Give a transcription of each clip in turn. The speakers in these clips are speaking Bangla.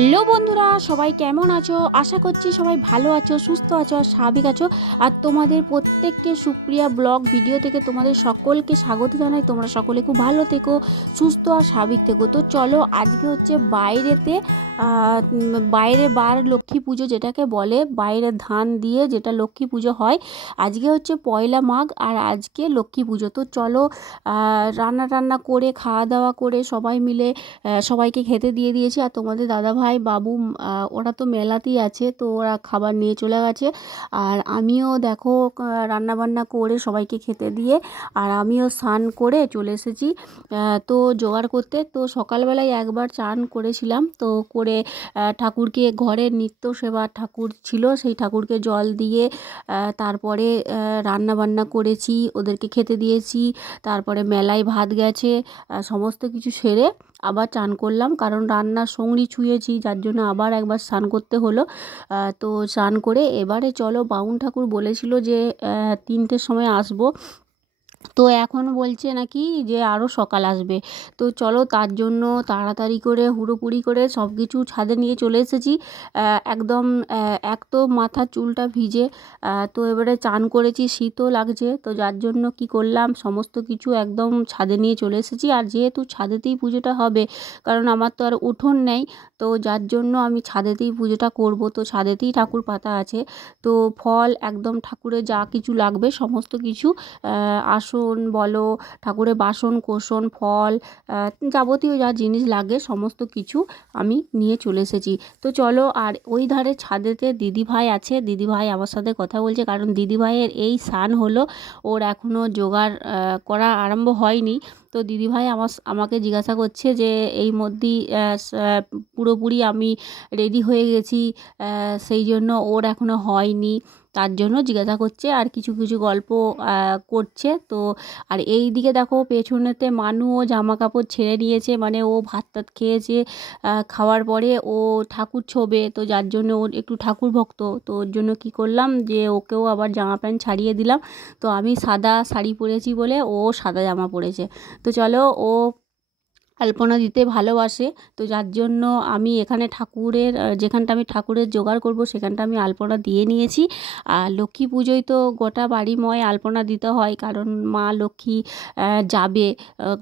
হ্যালো বন্ধুরা, সবাই কেমন আছো? আশা করছি সবাই ভালো আছো, সুস্থ আছো আর স্বাভাবিক আছো। আর তোমাদের প্রত্যেককে সুপ্রিয়া ব্লগ ভিডিও থেকে তোমাদের সকলকে স্বাগত জানাই। তোমরা সকলে খুব ভালো থেকো, সুস্থ আর স্বাভাবিক থেকো। তো চলো, আজকে হচ্ছে বাইরেতে বাইরে বার লক্ষ্মী পুজো যেটাকে বলে, বাইরে ধান দিয়ে যেটা লক্ষ্মী পুজো হয়। আজকে হচ্ছে পয়লা মাঘ আর আজকে লক্ষ্মী পুজো। তো চলো রান্না টান্না করে, খাওয়া দাওয়া করে সবাই মিলে সবাইকে খেতে দিয়ে দিয়েছি। আর তোমাদের দাদাভাই বাবু উম, বাবু ওরা তো মেলাতেই আছে তো ওরা খাবার নিয়ে চলে গেছে। আর আমিও দেখো রান্না বান্না করে সবাইকে খেতে দিয়ে আর আমিও স্নান করে চলে এসেছি। তো জোগাড় করতে তো সকালবেলায় একবার চান করেছিলাম তো করে ঠাকুরকে ঘরের নিত্য সেবা ঠাকুর ছিল সেই ঠাকুরকে জল দিয়ে তারপরে রান্না বান্না করেছি ওদেরকে খেতে দিয়েছি তারপরে মেলায় ভাত গেছে সমস্ত কিছু সেরে আবার চান করলাম কারণ রান্নার সঙ্গি ছুঁয়েছি। যার জন্য আবার একবার স্নান করতে হলো। তো স্নান করে এবারে চলো বাউন ঠাকুর বলেছিল যে তিনটের সময় আসব। তো এখন বলছে নাকি যে আরও সকাল আসবে। তো চলো তার জন্য তাড়াতাড়ি করে হুড়োপুড়ি করে সব কিছু ছাদে নিয়ে চলে এসেছি। একদম এক তো মাথার চুলটা ভিজে তো এবারে চান করেছি শীতও লাগছে তো যার জন্য কি করলাম সমস্ত কিছু একদম ছাদে নিয়ে চলে এসেছি। আর যেহেতু ছাদেতেই পুজোটা হবে কারণ আমার তো আর উঠোন নেই তো যার জন্য আমি ছাদেতেই পুজোটা করব। তো ছাদেতেই ঠাকুর পাতা আছে তো ফল একদম ঠাকুরের যা কিছু লাগবে সমস্ত কিছু আহ, আসন বলো, ঠাকুরের বাসন কোসন ফল যাবতীয় যা জিনিস লাগে সমস্ত কিছু আমি নিয়ে চলে এসেছি। তো চলো আর ওই ধারে ছাদেতে দিদিভাই আছে। দিদিভাই আমার সাথে কথা বলছে কারণ দিদিভাইয়ের এই স্নান হলো, ওর এখনও জোগাড় করা আরম্ভ হয়নি। তো দিদিভাই আমার আমাকে জিজ্ঞাসা করছে যে এই মধ্যেই পুরোপুরি আমি রেডি হয়ে গেছি সেই জন্য ওর এখনও হয়নি। তার জন্য জিজ্ঞাসা করছে আর কিছু কিছু গল্প করছে। তো আর এই দিকে দেখো পেছনেতে মানু ও জামা কাপড় ছেড়ে নিয়েছে মানে ও ভাত টাত খেয়েছে খাওয়ার পরে ও ঠাকুর ছোবে। তো যার জন্য ওর একটু ঠাকুর ভক্ত। তো ওর জন্য কি করলাম যে ওকেও আবার জামা প্যান্ট ছাড়িয়ে দিলাম। তো আমি সাদা শাড়ি পরেছি বলে ও সাদা জামা পরেছে। তো চলো ও আলপনা দিতে ভালোবাসে। তো যার জন্য আমি এখানে ঠাকুরের যেখানটা আমি ঠাকুরের জোগাড় করব সেখানটা আমি আলপনা দিয়ে নিয়েছি। আর লক্ষ্মী পুজোয় তো গোটা বাড়িময় আলপনা দিতে হয়, কারণ মা লক্ষ্মী যাবে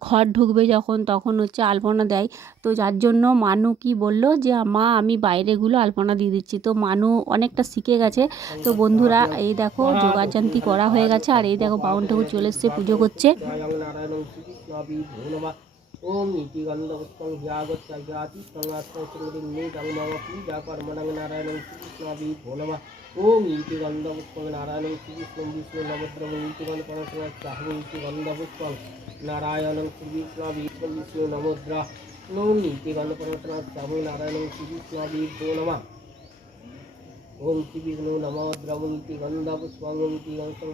ঘর ঢুকবে যখন তখন হচ্ছে আলপনা দেয়। তো যার জন্য মানু কি বলল যে, মা, আমি বাইরেগুলো আলপনা দিয়ে দিচ্ছি। তো মানু অনেকটা শিখে গেছে। তো বন্ধুরা, এই দেখো যোগাযান্তি করা হয়ে গেছে। আর এই দেখো বাউন ঠাকুর চলে এসছে, পুজো করছে। ओम इति गंधवत्तं ज्ञागत्याति संवास्तमृतिं मे गङ्गमपि व्याकर्मणं नारायणं श्रीकृष्णाभि भो नमः। ओम इति नारायण श्री श्रीकृष्णं विष्णु नवद्रवं इति गणपणसुवाचाहं इति गंधवत्तं नारायणं श्रीकृष्णाभि विष्णु नवद्रा ओम इति गणपणसुवाचाहं नारायणं श्रीकृष्णाभि भो नमः। ओम श्री विष्णु नमो द्रवं इति गन्धपुष्पं इति गंसं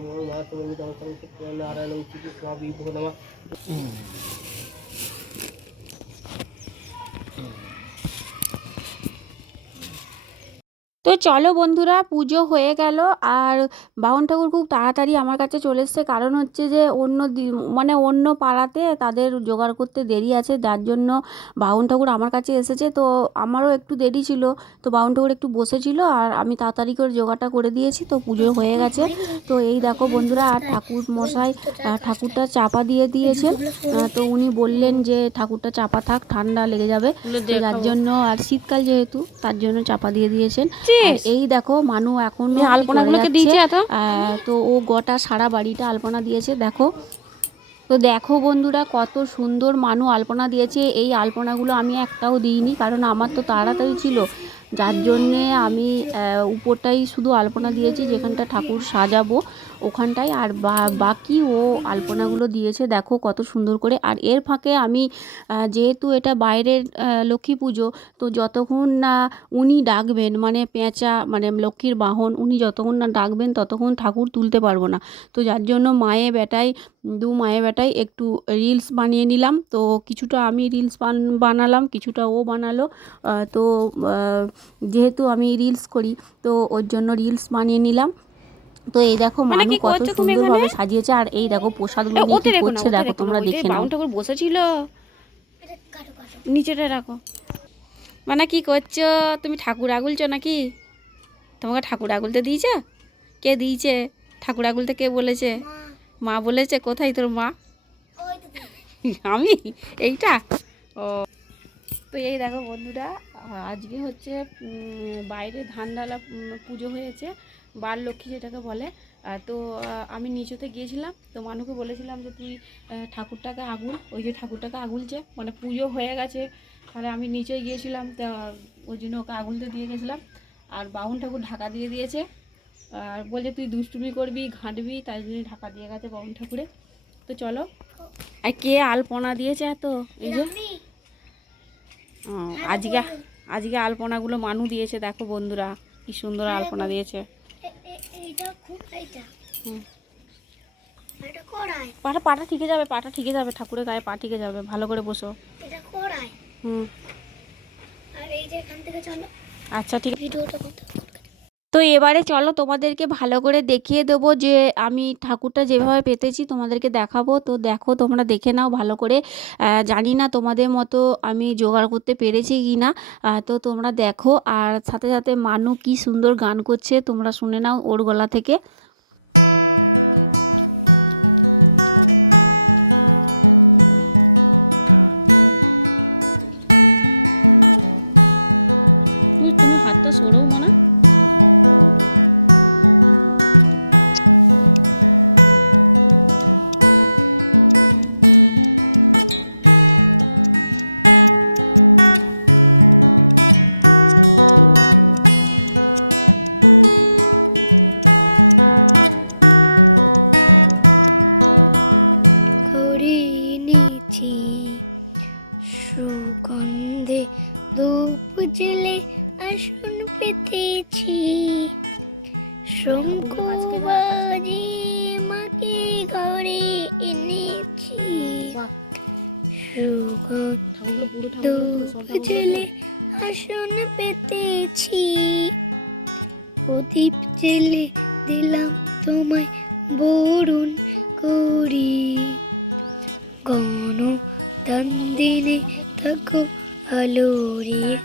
नारायणं श्रीकृष्णाभि भो नमः। তো চলো বন্ধুরা পুজো হয়ে গেল। আর বাউন ঠাকুর খুব তাড়াতাড়ি আমার কাছে চলে এসছে। কারণ হচ্ছে যে অন্য মানে অন্য পাড়াতে তাদের জোগাড় করতে দেরি আছে। যার জন্য বাউন ঠাকুর আমার কাছে এসেছে। তো আমারও একটু দেরি ছিল। তো বাউন ঠাকুর একটু বসেছিল। আর আমি তাড়াতাড়ি করে জোগাড়টা করে দিয়েছি। তো পুজো হয়ে গেছে। তো এই দেখো বন্ধুরা আর ঠাকুর মশাই ঠাকুরটা চাপা দিয়ে দিয়েছেন তো উনি বললেন যে ঠাকুরটা চাপা থাক ঠান্ডা লেগে যাবে। যার জন্য আর শীতকাল যেহেতু তার জন্য চাপা দিয়ে দিয়েছেন। এই দেখো মানু এখন আলপনাগুলোকে দিয়েছে এত? তো ও গোটা সারা বাড়িটা আলপনা দিয়েছে দেখো। তো দেখো বন্ধুরা কত সুন্দর মানু আলপনা দিয়েছে। এই আলপনাগুলো আমি একটাও দিইনি কারণ আমার তো তাড়াতাড়ি ছিল। যার জন্যে আমি উপরটাই শুধু আলপনা দিয়েছি, যেখানটা ঠাকুর সাজাবো ওখানটায় আর বাকি ও আলপনাগুলো দিয়েছে, দেখো কত সুন্দর করে। আর এর ফাঁকে আমি যেহেতু এটা বাইরের লক্ষ্মী পুজো, তো যতক্ষণ না উনি ডাকবেন মানে পেঁচা মানে লক্ষ্মীর বাহন, উনি যতক্ষণ না ডাকবেন, ততক্ষণ ঠাকুর তুলতে পারব না। তো যার জন্য মায়ে বেটাই দু মায়ে বেটাই একটু রিলস বানিয়ে নিলাম। তো কিছুটা আমি রিলস বানালাম, কিছুটা ও বানালো। তো যেহেতু আমি রিলস করি তো ওর জন্য রিলস বানিয়ে নিলাম। তো এই দেখো মানে কত করছ তুমি সুন্দরভাবে সাজিয়েছে আর এই দেখো প্রসাদগুলো নিয়ে কি করছে দেখো তোমরা দেখে নাও। ঠাকুর বসেছিল। নিচেটা রাখো। মানে কি করছ? তুমি ঠাকুর আগুলছো নাকি? তোমাকে ঠাকুর আগুলতে দিয়েছে? কে দিয়েছে? ঠাকুর আগুলতে কে বলেছে? মা। বলেছে কোথায় তোর মা? আমি? এইটা? ও। তো এই দেখো বন্ধুরা আজকে হচ্ছে বাইরে ধান ডালা পুজো হয়েছে বার লক্ষ্মী যেটাকে বলে। তো আমি নিচুতে গিয়েছিলাম তো মানুকে বলেছিলাম যে তুই ঠাকুরটাকে আগুল ওই যে ঠাকুরটাকে আগুলছে মানে পুজো হয়ে গেছে। তাহলে আমি নিচে গিয়েছিলাম তা ওই জন্য ওকে আগুলতে দিয়ে গেছিলাম। আর বাউন ঠাকুর ঢাকা দিয়ে দিয়েছে। আর বলছে তুই দুষ্টুমি করবি ঘাঁটবি তাই জন্য ঢাকা দিয়ে গেছে বাউন ঠাকুরে। তো চলো। আর কে আলপনা দিয়েছে এত? এই যে? ও, আজকে আজকে আলপনাগুলো মানু দিয়েছে দেখো বন্ধুরা কি সুন্দর আলপনা দিয়েছে। পাটা পাটা ঠিকে যাবে পাটা ঠিকে যাবে ঠাকুরের গায়ে পা ঠিকে যাবে ভালো করে বসো। হুম। আচ্ছা ঠিক ভিডিওটা তো এবারে চলো তোমাদেরকে ভালো করে দেখিয়ে দেবো যে আমি ঠাকুরটা যেভাবে পেতেছি তোমাদেরকে দেখাবো। তো দেখো তোমরা দেখে নাও ভালো করে। জানি না তোমাদের মতো আমি জোগাড় করতে পেরেছি কি না। তো তোমরা দেখো আর সাথে সাথে মানু কি সুন্দর গান করছে তোমরা শুনে নাও ওর গলা থেকে। তুমি হাতটা সরো মানা। প্রদীপ জেলে দিলাম তোমায় বরুণ করি। গণ দিনে থাকো আলোরে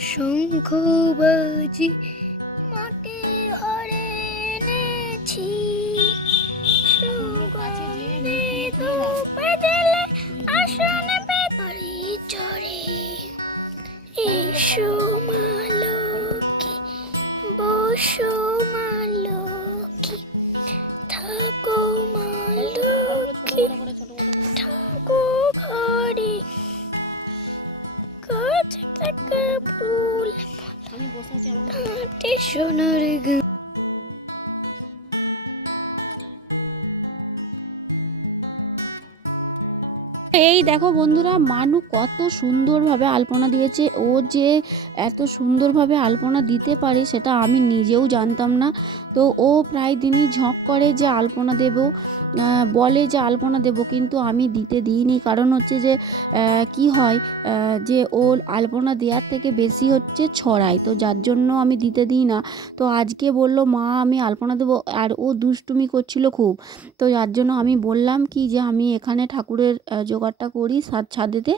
শঙ্খ বাজি Good. এই দেখো বন্ধুরা মানু কত সুন্দরভাবে আলপনা দিয়েছে। ও যে এত সুন্দরভাবে আলপনা দিতে পারে সেটা আমি নিজেও জানতাম না। তো ও প্রায় দিনই ঝঁক করে যে আলপনা দেব বলে যে আলপনা দেব কিন্তু আমি দিতে দিইনি। কারণ হচ্ছে যে কি হয় যে ও আলপনা দেওয়ার থেকে বেশি হচ্ছে ছড়ায় তো যার জন্য আমি দিতে দিই না। তো আজকে বলল মা আমি আলপনা দেবো। আর ও দুষ্টুমি করছিল খুব। তো যার জন্য আমি বললাম কি যে আমি এখানে ঠাকুরের আহ, জোগাড়টা করি সাত ছাদেতে।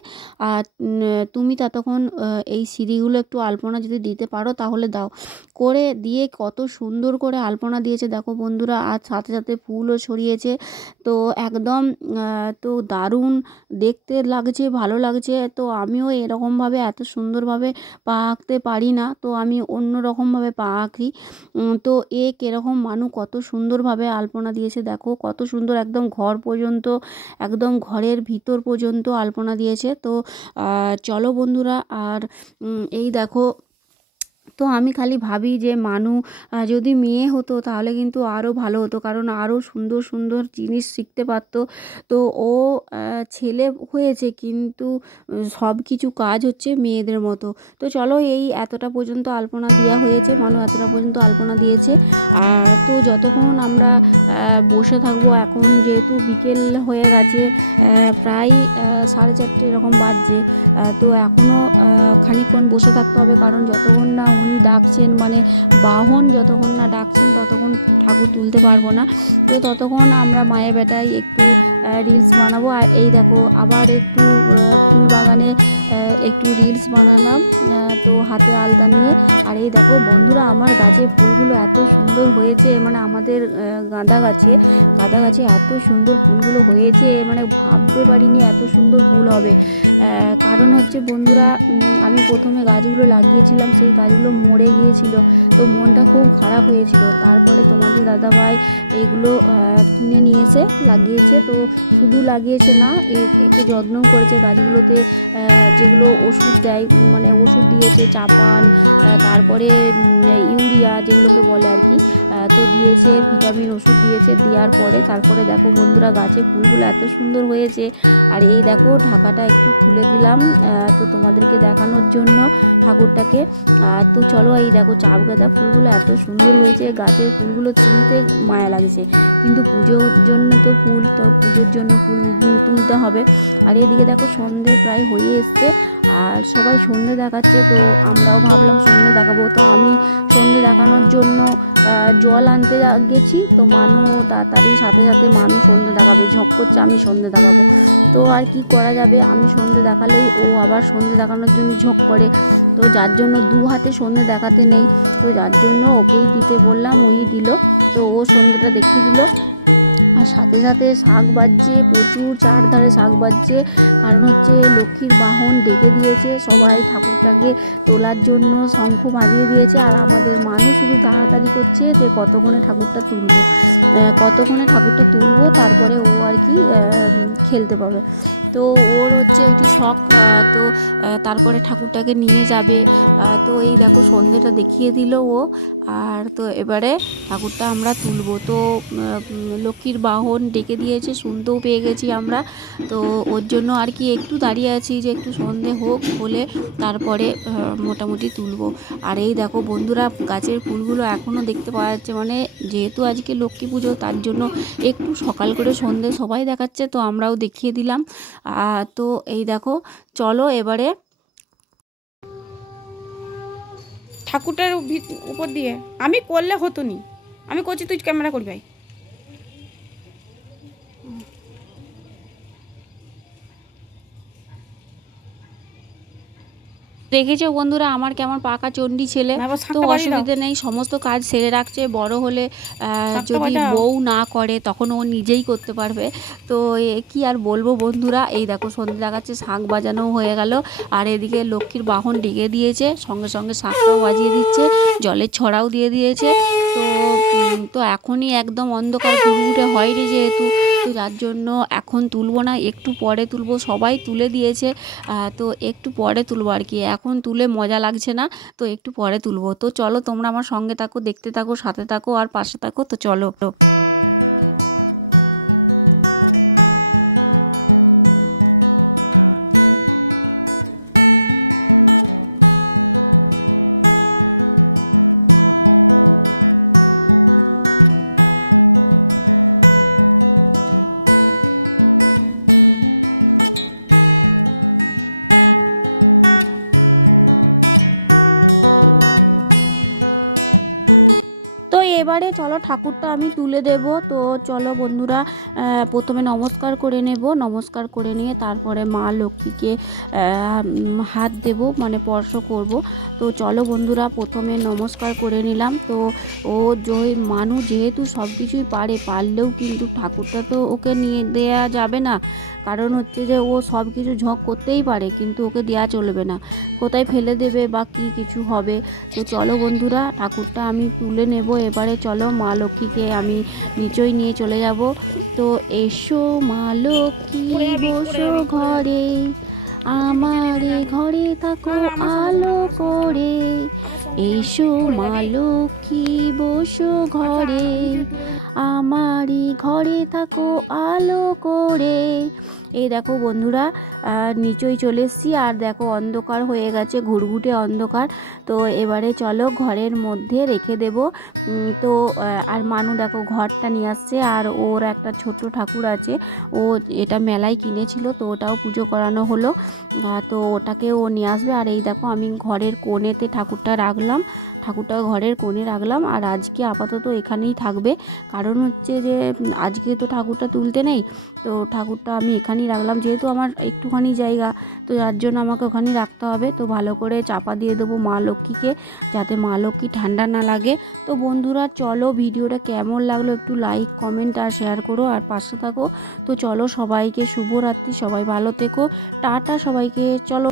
আর তুমি ততক্ষণ এই সিঁড়িগুলো একটু আলপনা যদি দিতে পারো তাহলে দাও। করে দিয়ে কত সুন্দর করে আলপনা দিয়েছে। দেখো বন্ধুরা, আর সাথে সাথে ফুলও ছড়িয়েছে। তো একদম তো দারুণ দেখতে লাগছে, ভালো লাগছে। তো আমিও এরকমভাবে এত সুন্দরভাবে পা আঁকতে পারি না। তো আমি অন্য রকমভাবে পা আঁকি। তো এ কীরকম মানু কত সুন্দরভাবে আলপনা দিয়েছে। দেখো কত সুন্দর একদম ঘর পর্যন্ত, একদম ঘরের ভিতর পর্যন্ত আলপনা দিয়েছে। তো চলো বন্ধুরা আর এই দেখো তো আমি খালি ভাবি যে মানু যদি মেয়ে হতো তাহলে কিন্তু আরও ভালো হতো। কারণ আরও সুন্দর সুন্দর জিনিস শিখতে পারতো। তো ও ছেলে হয়েছে কিন্তু সব কিছু কাজ হচ্ছে মেয়েদের মতো। তো চলো এই এতটা পর্যন্ত আলপনা দেওয়া হয়েছে। মানু এতটা পর্যন্ত আলপনা দিয়েছে। আর তো যতক্ষণ আমরা বসে থাকব, এখন যেহেতু বিকেল হয়ে গেছে প্রায় সাড়ে চারটে এরকম বাজছে তো এখনও খানিকক্ষণ বসে থাকতে হবে। কারণ যতক্ষণ না উনি ডাকছেন মানে বাহন যতক্ষণ না ডাকছেন ততক্ষণ ঠাকুর তুলতে পারব না। তো ততক্ষণ আমরা মায়ের বেটায় একটু রিলস বানাবো। আর এই দেখো, আবার একটু ফুল বাগানে একটু রিলস বানালাম তো হাতে আলতা নিয়ে। আর এই দেখো, বন্ধুরা, আমার গাছে ফুলগুলো এত সুন্দর হয়েছে মানে আমাদের গাঁদা গাছে গাঁদা গাছে এত সুন্দর ফুলগুলো হয়েছে মানে ভাবতে পারিনি এত সুন্দর ফুল হবে। কারণ হচ্ছে বন্ধুরা আমি প্রথমে গাছগুলো লাগিয়েছিলাম, সেই গাছগুলো মরে গিয়েছিল, তো মনটা খুব খারাপ হয়েছিল। তারপরে তোমাদের দাদাভাই এগুলো কিনে নিয়ে এসে লাগিয়েছে, তো শুধু লাগিয়েছে না একে যত্নও করেছে গাছগুলোতে যেগুলো ওষুধ দেয় মানে ওষুধ দিয়েছে, চাপান তারপরে ইউরিয়া যেগুলোকে বলে আর কি তো দিয়েছে, ভিটামিন ওষুধ দিয়েছে, দেওয়ার পরে তারপরে দেখো বন্ধুরা গাছে ফুলগুলো এত সুন্দর হয়েছে। আর এই দেখো ঢাকাটা একটু খুলে দিলাম তো তোমাদেরকে দেখানোর জন্য ঠাকুরটাকে। আর তো চলো এই দেখো চাপ গাঁদা ফুলগুলো এত সুন্দর হয়েছে, গাছের ফুলগুলো তুলতে মায়া লাগছে। কিন্তু পুজোর জন্য তো ফুল, তো পুজোর জন্য ফুল তুলতে হবে। আর এদিকে দেখো, সন্ধে প্রায় হয়ে এসছে, আর সবাই সন্ধে দেখাচ্ছে, তো আমরাও ভাবলাম সন্ধে দেখাবো। তো আমি সন্ধে দেখানোর জন্য জল আনতে গেছি, তো মানু তাড়াতাড়ি সাথে সাথে মানু সন্ধে দেখাবে, ঝক করছে, আমি সন্ধে দেখাবো। তো আর কি করা যাবে? আমি সন্ধে দেখালেই ও আবার সন্ধে দেখানোর জন্য ঝক করে। তো যার জন্য দু হাতে সন্ধে দেখাতে নেই, তো যার জন্য ওকেই দিতে বললাম ওই দিল। তো ও সন্ধেটা দেখিয়ে দিল। আর সাথে সাথে শাক বাজছে, প্রচুর চারধারে শাক বাজছে। কারণ হচ্ছে লক্ষ্মীর বাহন ডেকে দিয়েছে, সবাই ঠাকুরটাকে তোলার জন্য শঙ্খ বাজিয়ে দিয়েছে। আর আমাদের মানুষ শুধু তাড়াতাড়ি করছে যে কতক্ষণে ঠাকুরটা তুলবো। কতক্ষণে ঠাকুরটা তুলবো, তারপরে ও আর কি খেলতে পাবে। তো ওর হচ্ছে একটি শখ তো তারপরে ঠাকুরটাকে নিয়ে যাবে। তো এই দেখো সন্ধেটা দেখিয়ে দিল ও। আর তো এবারে ঠাকুরটা আমরা তুলবো। তো লক্ষ্মীর বাহন ডেকে দিয়েছে, শুনতেও পেয়ে গেছি আমরা। তো ওর জন্য আর কি একটু দাঁড়িয়ে আছি যে একটু সন্ধে হোক, হলে তারপরে মোটামুটি তুলবো। আর এই দেখো বন্ধুরা, গাছের ফুলগুলো এখনও দেখতে পাওয়া যাচ্ছে। মানে যেহেতু আজকে লক্ষ্মী পুজো তার জন্য একটু সকাল করে সন্ধে সবাই দেখাচ্ছে, তো আমরাও দেখিয়ে দিলাম। তো এই দেখো, চলো এবারে ঠাকুরটার উপর দিয়ে। আমি করলে হতো নি। আমি করছি, তুই ক্যামেরা করবি দেখেছ বন্ধুরা আমার কেমন পাকা চণ্ডী ছেলে। তো অসুবিধে নেই সমস্ত কাজ সেরে রাখছে বড় হলে যদি বউ না করে তখন ও নিজেই করতে পারবে। তো এ কি আর বলব বন্ধুরা এই দেখো সন্ধে দেখাচ্ছে শাঁখ বাজানো হয়ে গেল। আর এদিকে লক্ষ্মীর বাহন ডেকে দিয়েছে সঙ্গে সঙ্গে শাঁখটাও বাজিয়ে দিচ্ছে জলের ছড়াও দিয়ে দিয়েছে। তো তো এখনই একদম অন্ধকার ঘুরঘুরে হয় রে যেহেতু। তো যার জন্য এখন তুলবো না, একটু পরে তুলবো। সবাই তুলে দিয়েছে তো একটু পরে তুলবো আর কি। এখন তুলে মজা লাগছে না, তো একটু পরে তুলবো। তো চলো তোমরা আমার সঙ্গে থাকো, দেখতে থাকো, সাথে থাকো, আর পাশে থাকো, তো চলো। এবারে চলো ঠাকুরটা আমি তুলে দেব। তো চলো বন্ধুরা প্রথমে নমস্কার করে নেব। নমস্কার করে নিয়ে তারপরে মা লক্ষ্মীকে হাত দেব মানে স্পর্শ করব। তো চলো বন্ধুরা, প্রথমে নমস্কার করে নিলাম। তো ও জয় মানু যেহেতু সব কিছুই পারে, পারলেও কিন্তু ঠাকুরটা তো ওকে নিয়ে দেয়া যাবে না। কারণ হচ্ছে যে ও সব কিছু ঝোঁক করতেই পারে, কিন্তু ওকে দেয়া চলবে না। কোথায় ফেলে দেবে বা কি কিছু হবে? তো চলো বন্ধুরা, ঠাকুরটা আমি তুলে নেব। এবারে চলো মা লক্ষ্মীকে আমি নিচই নিয়ে চলে যাব। তো এসো মা লক্ষ্মী বসো ঘরে। আমার এ ঘরে থাকো আলো করে। এসো মা লক্ষ্মী বসো ঘরে। আমারই ঘরে থাকো, আলো করে। এই দেখো বন্ধুরা নিচই চলে এসেছি। আর দেখো অন্ধকার হয়ে গেছে, ঘুরঘুটে অন্ধকার। তো এবারে চলো ঘরের মধ্যে রেখে দেব। তো আর মানু দেখো ঘরটা নিয়ে আসছে। আর ওর একটা ছোট্ট ঠাকুর আছে। ও এটা মেলায় কিনেছিল, তো ওটাও পুজো করানো হলো। তো ওটাকে ও নিয়ে আসবে। আর এই দেখো আমি ঘরের কোণেতে ঠাকুরটা রাখলাম, ঠাকুরটা ঘরের কোণে রাখলাম আর আজকে আপাতত এখানেই থাকবে। কারণ হচ্ছে যে, আজকে তো ঠাকুরটা তুলতে নেই, তো ঠাকুরটা আমি এখানেই রাখলাম। যেহেতু আমার একটুখানি জায়গা, তো যার জন্য আমাকে ওখানেই রাখতে হবে। তো ভালো করে চাপা দিয়ে দেবো মা লক্ষ্মীকে, যাতে মা লক্ষ্মী ঠান্ডা না লাগে। তো বন্ধুরা, চলো ভিডিওটা কেমন লাগল একটু লাইক কমেন্ট আর শেয়ার করো আর পাশে থাকো। তো চলো সবাইকে শুভরাত্রি, সবাই ভালো থেকো। টাটা সবাইকে চলো।